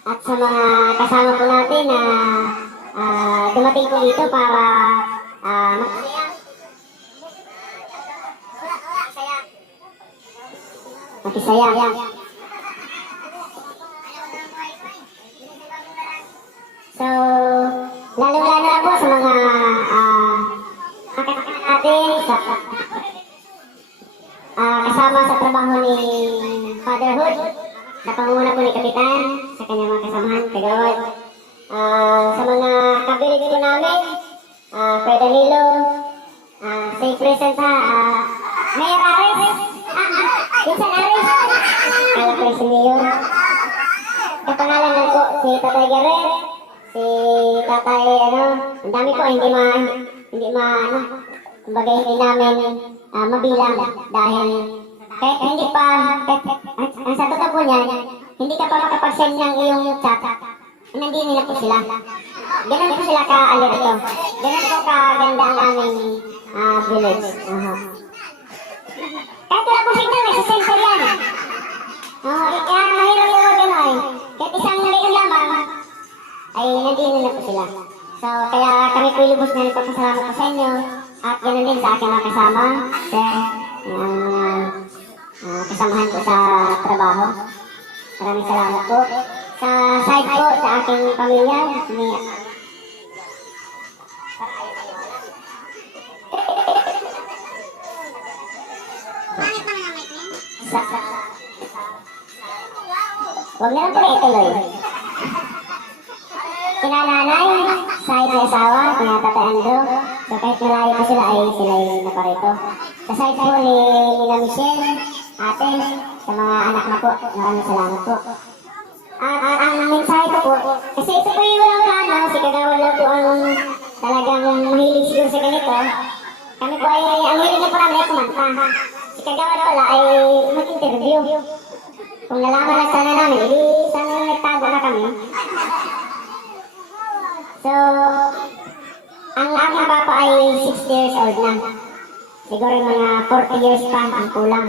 at sa mga kasama po natin na dumating po dito para makisaya. So, lalo-lalo na po sa mga kakakita natin sa kasama sa trabaho ni Fatherhood, sa pangunguna po ni Kapitan, sa kanyang mga kasamahan, kagawad. Sa mga kabirit po namin, Kuya Danilo, say present ha, Mayor Ares, Vincent Ares, kala ko si Mayor. Kapangalan lang po, si Tatay Garet, si Tatay, ang dami po, kumbaga hindi namin mabilang dahil kahit hindi pa, ang sa totoo po niyan, hindi ka pa makapag-send ng iyong chat, nandito na po sila. Ganun po sila ka-alerto. Ganun po ka-ganda ang aming village. Kahit wala po signal, nagsisend po yan. Kaya mahirap po gano'n. Kahit isang ngayon lamang, ay nandito na po sila. So, kaya kami po ilubos na nagpapasalamat po sa inyo. At ganoon din sa aking mga kasama, sir, kasamahan ko sa trabaho. Maraming salamat po. Sa side po, sa aking pamilya, huwag na lang po ituloy. Kinananay, side na asawa, Tatay Andrew. So kahit malayo po sila ay sila yung naparito. Sa side po ni Nina Michelle, ate, sa mga anak na po, maraming salamat po. Ang mensahe ko po, kasi ito po yung walang plano, si Kagawad lang po ang talagang mahilig siguro sa ganito. Kami po ay, ang hilig na po namin ay kumanta. Si Kagawad pala ay mag-interview. Kung nalaman lang sana namin, sana nagtago na kami. So, ang aking papa ay 60 years old na. Siguro mga 40 years pa ang kulang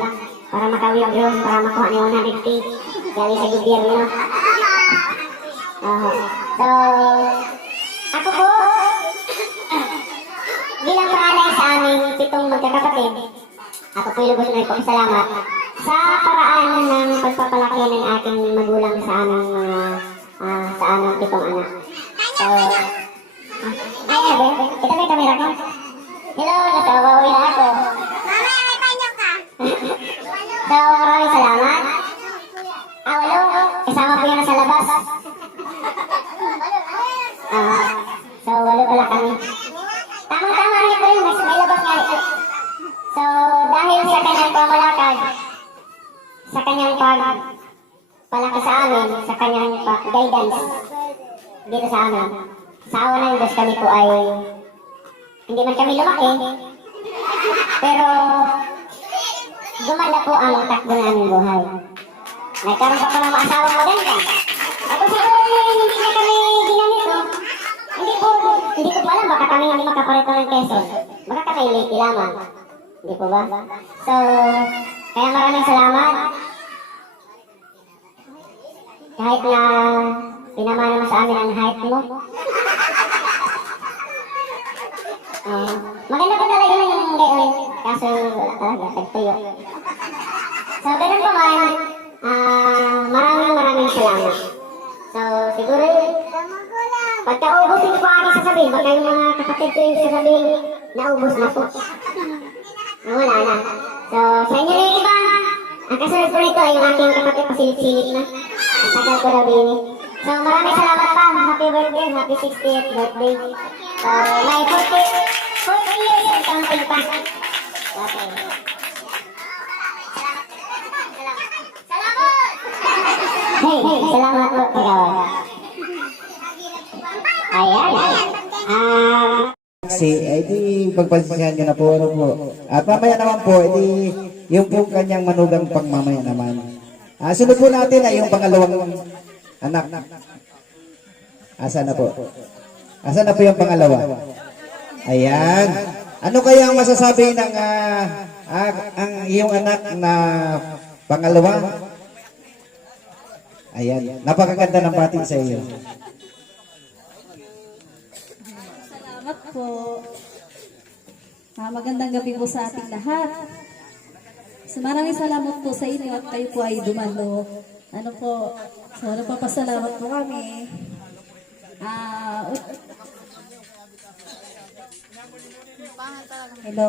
para maka-withdraw, para makuha ni 150 galing sa gobyerno. So, ako po, bilang panganay sa aming 7 magkakapatid, ako po ilubos na ipagpasalamat sa paraan ng pagpapalaki ng aking magulang sa aming sa aming 7 anak. So, ito may kamera ko. Hello, nasawawi na ako. Mamaya may panyo ka. So, maraming salamat. Walo, kasama po yan sa labas. So, walo pala kami. Tama-tama niya po yun, may labas nga ito. So, dahil sa kanyang pamalakad, sa kanyang pagpalaki sa amin, sa kanyang guidance dito sa amin, sa awa ng Diyos kami po ay hindi man kami lumaki, pero gumanda po ang takbo ng aming buhay. Nagkaroon pa ng mga asawang maganda. Ako siguro hindi na kami ginanito. Hindi ko pa alam, baka kami hindi makaparito ng Quezon. Baka kami late lamang. Hindi po ba? So, kaya maraming salamat. Kahit na pinamana mo sa amin ang height mo. Maganda pa talaga yung gayon. Kaso wala talaga, tagtuyo. So, ganun po man, maraming salamat. So, siguro, pagka-ubusin po aking sasabihin, baka yung mga kapatid ko yung sasabihin, naubos na po. Wala na. So, sa inyo na yung iba, ang kasunod po nito ay yung aking kapatid pasilip-silip na. Ang tagal ko na bini. So, maraming salamat pa. Happy birthday, happy 60th birthday. So, may 40 years ang counting pa. Okay. Hey, salamat po, Kagawad. Ayan. Edi pagpasisyahan nyo na po, ano po. At mamaya naman po, edi yung po kanyang manugang pang mamaya naman. Sunod po natin ay yung pangalawang anak. Asa na po? Asa na po yung pangalawa? Ayan. Ano kaya ang masasabi ng ang iyong anak na pangalawa? Ayan, napakaganda ng bati sa iyo. Salamat po. Magandang gabi po sa ating lahat. So, maraming salamat po sa inyo at kayo po ay dumalo. Ano po, so nagpapasalamat po kami. Hello.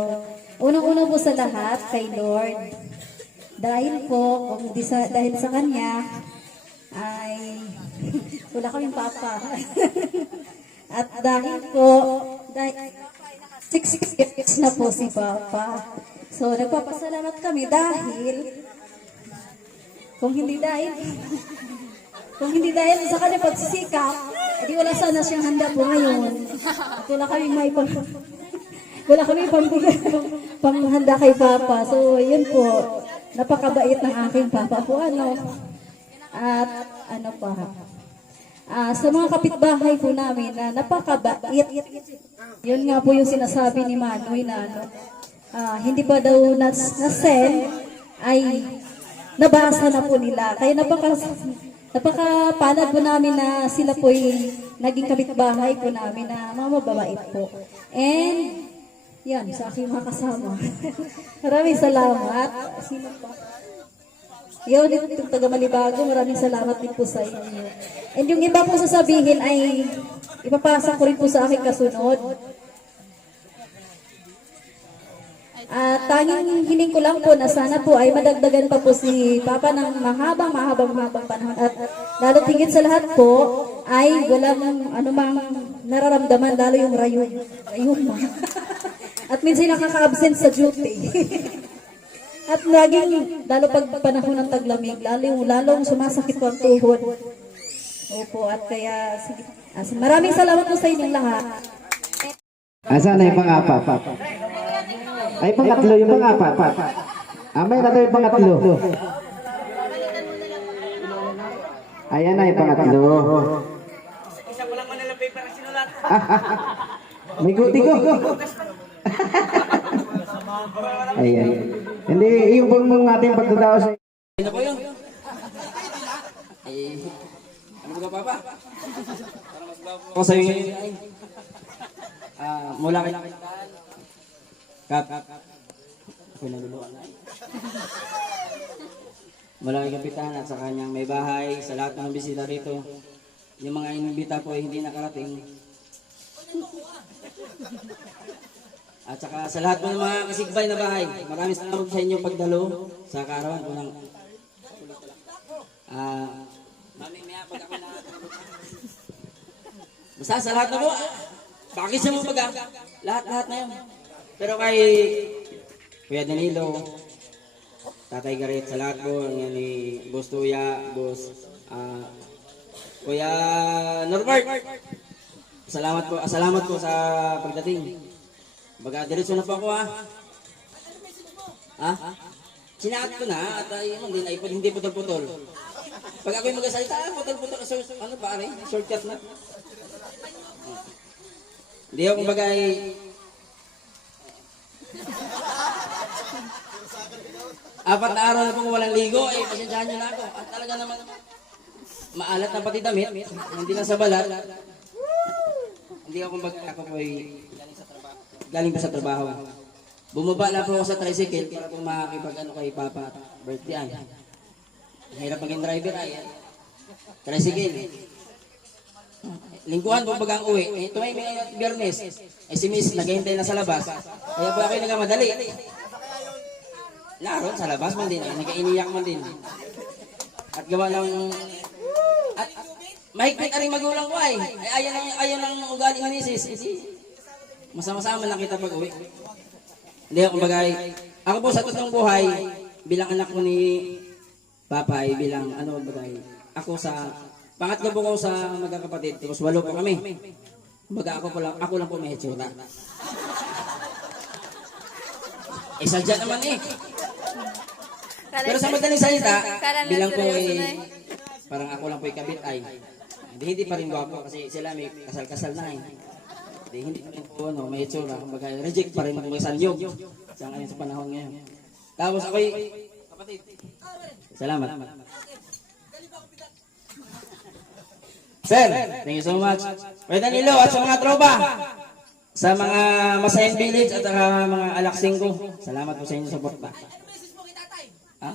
Unang-una po sa lahat kay Lord. Dahil po, dahil sa Kanya, ay wala kaming papa. At dahil po, dahil 6 years na po si Papa. So, nagpapasalamat kami dahil kung hindi dahil sa kanya pagsisikap, edi wala sana siyang handa po ngayon. At wala kami panghanda kay Papa. So, yun po, napakabait ng aking Papa po, ano. At, ano pa, sa mga kapitbahay po namin na napakabait. Yun nga po yung sinasabi ni Manoy na ano, hindi pa daw na-send ay nabasa na po nila. Kaya napakapalad po namin na sila po naging kapitbahay po namin na mga mababait po. And yan, sa aking mga kasama. Maraming salamat. Sino pa? Yun, itong taga Malibago, maraming salamat din po sa inyo. And yung iba po sasabihin ay ipapasa ko rin po sa aking kasunod. At tanging hiling ko lang po na sana po ay madagdagan pa po si Papa ng mahabang panahon. At lalo tingin sa lahat po ay walang anumang nararamdaman, lalo yung rayuma. At minsan nakaka-absent sa duty. At laging, lalo pag panahon ng taglamig, lalong sumasakit po ang tuhod. Opo, at kaya, sige. Maraming salamat po sa inyong lahat. Asan na yung pang-apat? Ay, pangatlo yung pang-apat. May na yung pangatlo. Ayan na yung pangatlo. Isa ko lang manila paper ang sinulat. May guti ko. Ayan. Hindi, yung pang ating pagdadao sa... Ano ko yun? Ay, ano ba Papa? Para mas bago ako sa'yo ngayon. Mula kay Kap. Ako naluluwa na. Mula kay Kapitan at sa kanyang may bahay, sa lahat ng bisita rito. Yung mga inimbita ko ay hindi nakarating. At saka sa lahat ng mga kasigbay na bahay, maraming salamat sa inyong pagdalo sa kaarawan ko ng maming maya pag ako na basta sa lahat na po, bakit siya mo baga? Lahat na yun. Pero kay Kuya Danilo, Tatay Garrett, sa lahat po, ni Boss Tuya, Boss Kuya Norbert, salamat po sa pagdating. Baga, diretso na po ako Sinaat ko na at hindi putol-putol. Pag ako'y mag-asalita, putol-putol. Ano ba, shortcut na. Hindi ako kumbaga apat na araw na pong walang ligo, pasensyahan nyo na ako. At talaga naman, maalat na pati damit, hindi na sa balat. Hindi ako kumbaga, ako po galing pa sa trabaho. Bumaba lang po ako sa tricycle para po makakipag kay Papa at birthday. Hirap maging driver tricycle. Lingguhan po bagang uwi. Ito ay may Biyernes. Si Miss naghihintay na sa labas. Kaya po ako nagkamadali. Naroon sa labas man din. Nagkainiyak man din. At gawa lang... At mahigpit aring magulang ko ay. Ayaw ng ugali ng misis. Masama-sama lang kita pag uwi. Hindi ako bagay. Ako po sa totoong buhay, bilang anak ko ni Papa ay bilang bagay. Ako sa pangatlo po ko sa magkakapatid, tapos 8 po kami. Baga ako lang po may hitsura. Sadya naman Pero sa madaling salita, bilang ko parang ako lang po kabit ay. Hindi pa rin gwapo kasi sila may kasal-kasal na hindi pa rin po may itsura. Kumbaga, reject pa rin ng mga sanyog sa panahon ngayon. Tapos ako'y kapatid. Salamat. Sir, thank you so much. Kuya Danilo at sa mga tropa, sa mga Masayan Village at mga alaksing ko, salamat po sa inyong suporta. Ha?